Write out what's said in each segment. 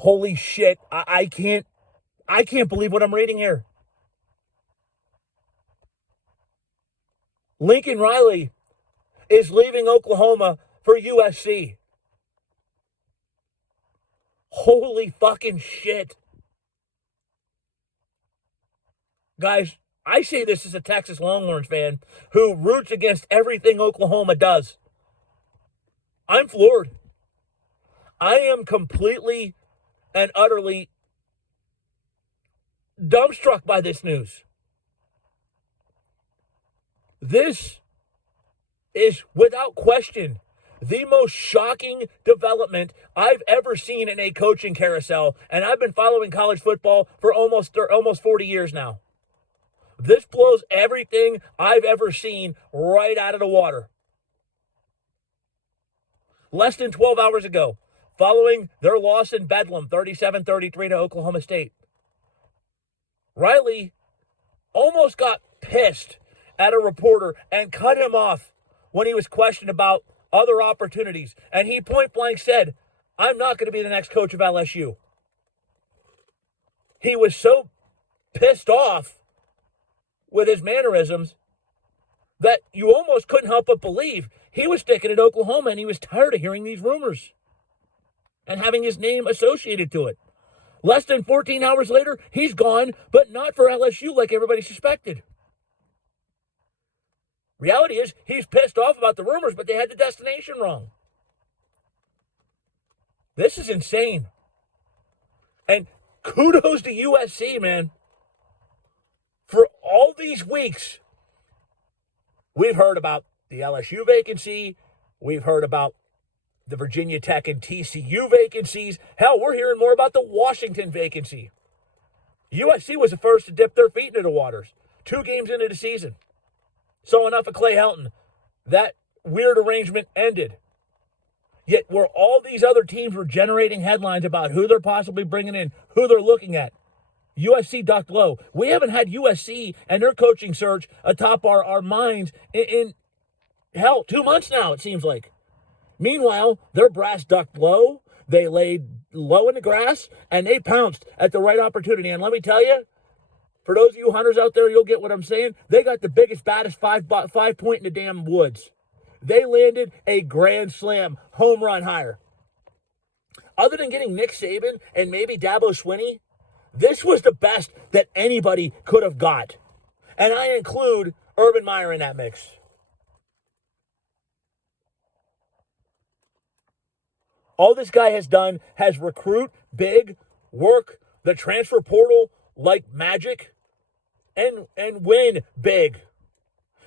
Holy shit. I can't believe what I'm reading here. Lincoln Riley is leaving Oklahoma for USC. Holy fucking shit. Guys, I say this as a Texas Longhorns fan who roots against everything Oklahoma does. I'm floored. I am completely and utterly dumbstruck by this news. This is, without question, the most shocking development I've ever seen in a coaching carousel, and I've been following college football for almost 40 years now. This blows everything I've ever seen right out of the water. Less than 12 hours ago, following their loss in Bedlam, 37-33 to Oklahoma State, Riley almost got pissed at a reporter and cut him off when he was questioned about other opportunities. And he point blank said, "I'm not going to be the next coach of LSU." He was so pissed off with his mannerisms that you almost couldn't help but believe he was sticking at Oklahoma and he was tired of hearing these rumors and having his name associated to it. Less than 14 hours later, he's gone, but not for LSU like everybody suspected. Reality is, he's pissed off about the rumors, but they had the destination wrong. This is insane. And kudos to USC, man. For all these weeks, we've heard about the LSU vacancy. We've heard about the Virginia Tech and TCU vacancies. Hell, we're hearing more about the Washington vacancy. USC was the first to dip their feet into the waters 2 games into the season. So enough of Clay Helton. That weird arrangement ended. Yet where all these other teams were generating headlines about who they're possibly bringing in, who they're looking at, USC ducked low. We haven't had USC and their coaching search atop our minds in hell, 2 months now, it seems like. Meanwhile, their brass ducked low. They laid low in the grass, and they pounced at the right opportunity. And let me tell you, for those of you hunters out there, you'll get what I'm saying. They got the biggest, baddest 5-point in the damn woods. They landed a grand slam home run hire. Other than getting Nick Saban and maybe Dabo Swinney, this was the best that anybody could have got. And I include Urban Meyer in that mix. All this guy has done has recruit big, work the transfer portal like magic, and win big.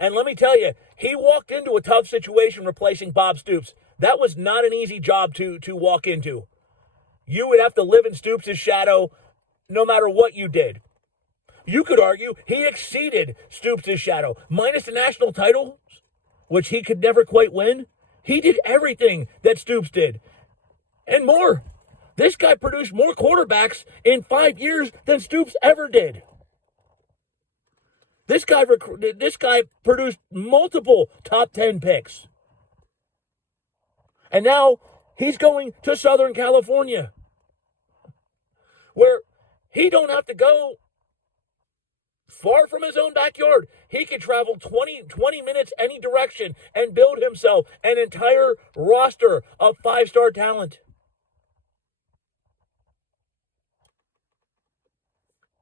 And let me tell you, he walked into a tough situation replacing Bob Stoops. That was not an easy job to walk into. You would have to live in Stoops' shadow no matter what you did. You could argue he exceeded Stoops' shadow. Minus the national title, which he could never quite win, he did everything that Stoops did. And more. This guy produced more quarterbacks in 5 years than Stoops ever did. This guy produced multiple top 10 picks. And now he's going to Southern California, where he don't have to go far from his own backyard. He can travel 20 minutes any direction and build himself an entire roster of 5-star talent.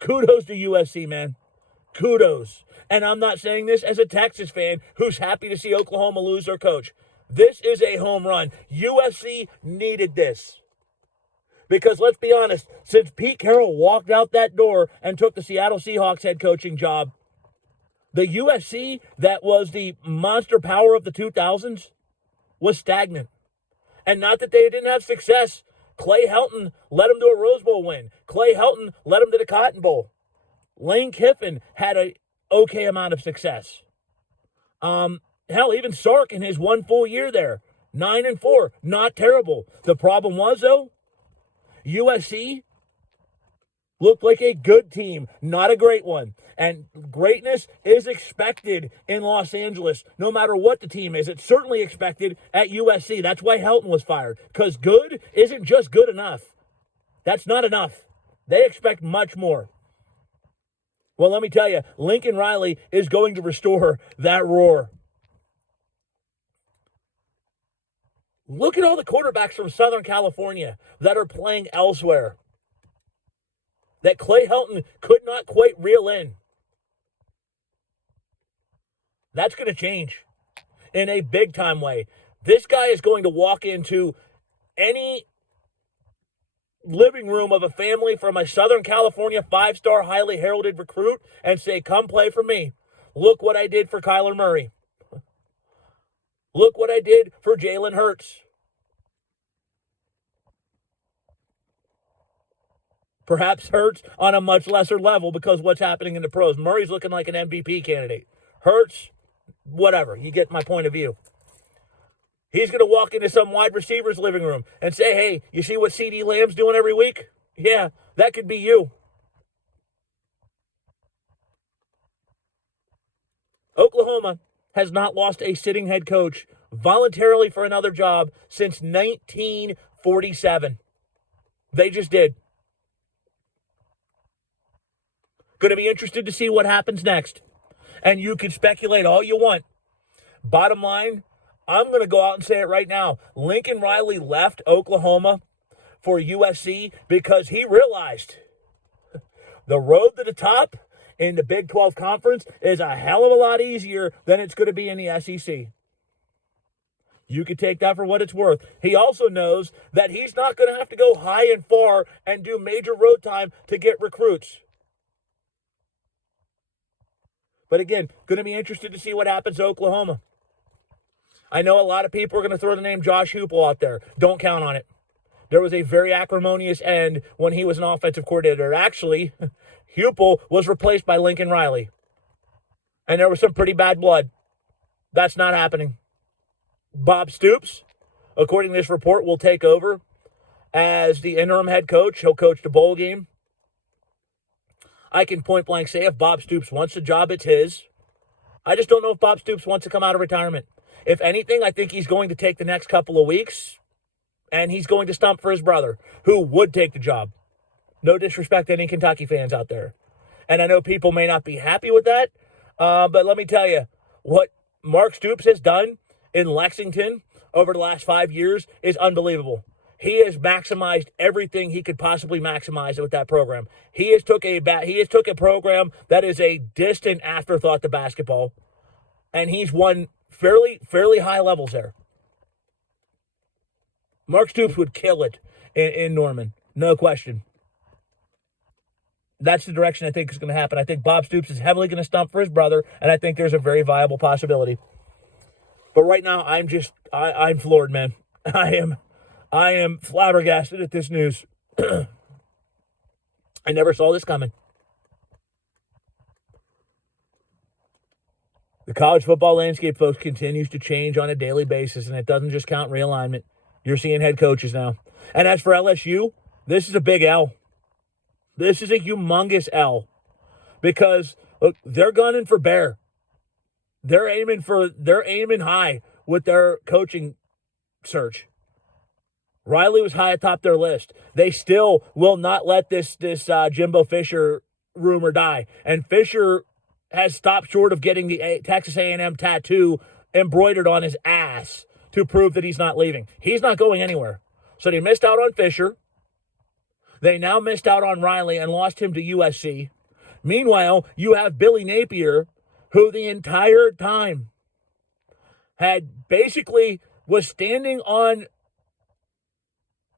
Kudos to USC, man. Kudos. And I'm not saying this as a Texas fan who's happy to see Oklahoma lose their coach. This is a home run. USC needed this. Because let's be honest, since Pete Carroll walked out that door and took the Seattle Seahawks head coaching job, the USC that was the monster power of the 2000s was stagnant. And not that they didn't have success. Clay Helton led them to a Rose Bowl win. Clay Helton led them to the Cotton Bowl. Lane Kiffin had an okay amount of success. Hell, even Sark in his 1 full year there, 9-4, not terrible. The problem was, though, USC looked like a good team, not a great one. And greatness is expected in Los Angeles, no matter what the team is. It's certainly expected at USC. That's why Helton was fired, because good isn't just good enough. That's not enough. They expect much more. Well, let me tell you, Lincoln Riley is going to restore that roar. Look at all the quarterbacks from Southern California that are playing elsewhere that Clay Helton could not quite reel in. That's going to change in a big-time way. This guy is going to walk into any living room of a family from a Southern California 5-star highly heralded recruit and say, come play for me. Look what I did for Kyler Murray. Look what I did for Jalen Hurts. Perhaps Hurts on a much lesser level because what's happening in the pros. Murray's looking like an MVP candidate. Hurts, whatever. You get my point of view. He's going to walk into some wide receiver's living room and say, hey, you see what CeeDee Lamb's doing every week? Yeah, that could be you. Oklahoma has not lost a sitting head coach voluntarily for another job since 1947. They just did. Going to be interested to see what happens next. And you can speculate all you want. Bottom line, I'm going to go out and say it right now. Lincoln Riley left Oklahoma for USC because he realized the road to the top in the Big 12 Conference is a hell of a lot easier than it's going to be in the SEC. You can take that for what it's worth. He also knows that he's not going to have to go high and far and do major road time to get recruits. But again, going to be interested to see what happens to Oklahoma. I know a lot of people are going to throw the name Josh Heupel out there. Don't count on it. There was a very acrimonious end when he was an offensive coordinator. Actually, Heupel was replaced by Lincoln Riley. And there was some pretty bad blood. That's not happening. Bob Stoops, according to this report, will take over as the interim head coach. He'll coach the bowl game. I can point blank say if Bob Stoops wants the job, it's his. I just don't know if Bob Stoops wants to come out of retirement. If anything, I think he's going to take the next couple of weeks and he's going to stump for his brother, who would take the job. No disrespect to any Kentucky fans out there. And I know people may not be happy with that, but let me tell you, what Mark Stoops has done in Lexington over the last 5 years is unbelievable. He has maximized everything he could possibly maximize with that program. He has took a program that is a distant afterthought to basketball, and he's won fairly high levels there. Mark Stoops would kill it in Norman, no question. That's the direction I think is going to happen. I think Bob Stoops is heavily going to stump for his brother, and I think there's a very viable possibility. But right now, I'm floored, man. I am flabbergasted at this news. I never saw this coming. The college football landscape, folks, continues to change on a daily basis, and it doesn't just count realignment. You're seeing head coaches now. And as for LSU, this is a big L. This is a humongous L. Because, look, they're gunning for Bear. They're aiming high with their coaching search. Riley was high atop their list. They still will not let this Jimbo Fisher rumor die. And Fisher has stopped short of getting the Texas A&M tattoo embroidered on his ass to prove that he's not leaving. He's not going anywhere. So they missed out on Fisher. They now missed out on Riley and lost him to USC. Meanwhile, you have Billy Napier, who the entire time had basically was standing on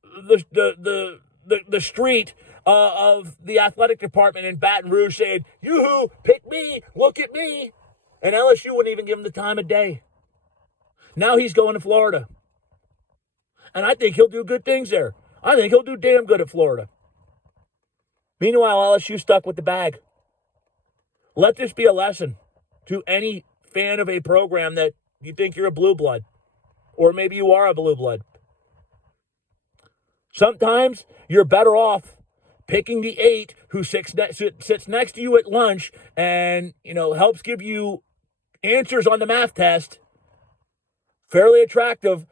the street of the athletic department in Baton Rouge saying, yoo-hoo, pick me, look at me. And LSU wouldn't even give him the time of day. Now he's going to Florida. And I think he'll do good things there. I think he'll do damn good at Florida. Meanwhile, LSU stuck with the bag. Let this be a lesson to any fan of a program that you think you're a blue blood. Or maybe you are a blue blood. Sometimes you're better off picking the 8 who sits next to you at lunch and, helps give you answers on the math test. Fairly attractive.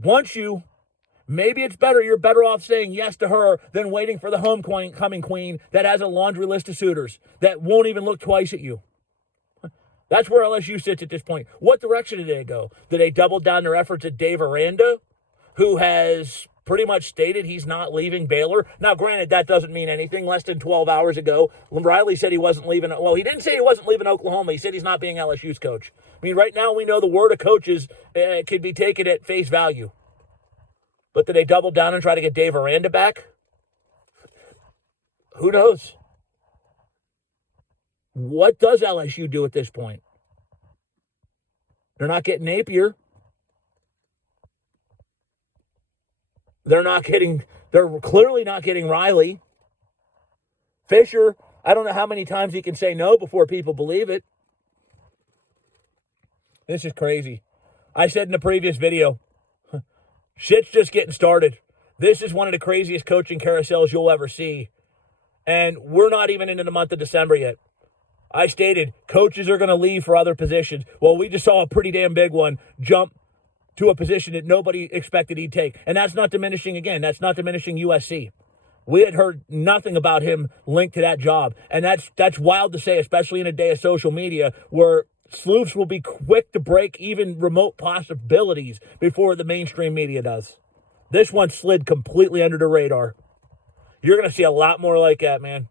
Wants you, Maybe it's better. You're better off saying yes to her than waiting for the homecoming queen that has a laundry list of suitors that won't even look twice at you. That's where LSU sits at this point. What direction did they go? Did they double down their efforts at Dave Aranda, who has pretty much stated he's not leaving Baylor? Now, granted, that doesn't mean anything. Less than 12 hours ago, Riley said he wasn't leaving. Well, he didn't say he wasn't leaving Oklahoma. He said he's not being LSU's coach. I mean, right now we know the word of coaches could be taken at face value. But did they double down and try to get Dave Aranda back? Who knows? What does LSU do at this point? They're not getting Napier. They're clearly not getting Riley. Fisher, I don't know how many times he can say no before people believe it. This is crazy. I said in the previous video, shit's just getting started. This is one of the craziest coaching carousels you'll ever see. And we're not even into the month of December yet. I stated coaches are going to leave for other positions. Well, we just saw a pretty damn big one jump to a position that nobody expected he'd take. And that's not diminishing, again, that's not diminishing USC. We had heard nothing about him linked to that job. And that's wild to say, especially in a day of social media where sleuths will be quick to break even remote possibilities before the mainstream media does. This one slid completely under the radar. You're going to see a lot more like that, man.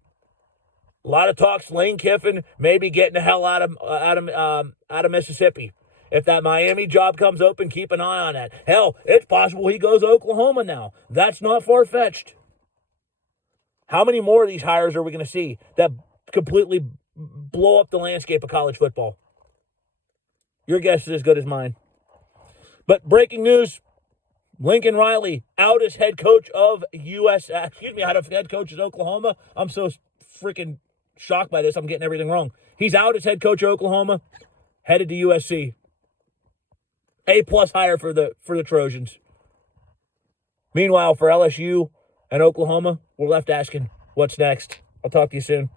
A lot of talks, Lane Kiffin maybe getting the hell out of Mississippi. If that Miami job comes open, keep an eye on that. Hell, it's possible he goes to Oklahoma now. That's not far-fetched. How many more of these hires are we going to see that completely blow up the landscape of college football? Your guess is as good as mine. But breaking news, Lincoln Riley out as head coach of out of head coach of Oklahoma. I'm so freaking shocked by this. I'm getting everything wrong. He's out as head coach of Oklahoma, headed to USC. A+ hire for the Trojans. Meanwhile, for LSU and Oklahoma, we're left asking, what's next? I'll talk to you soon.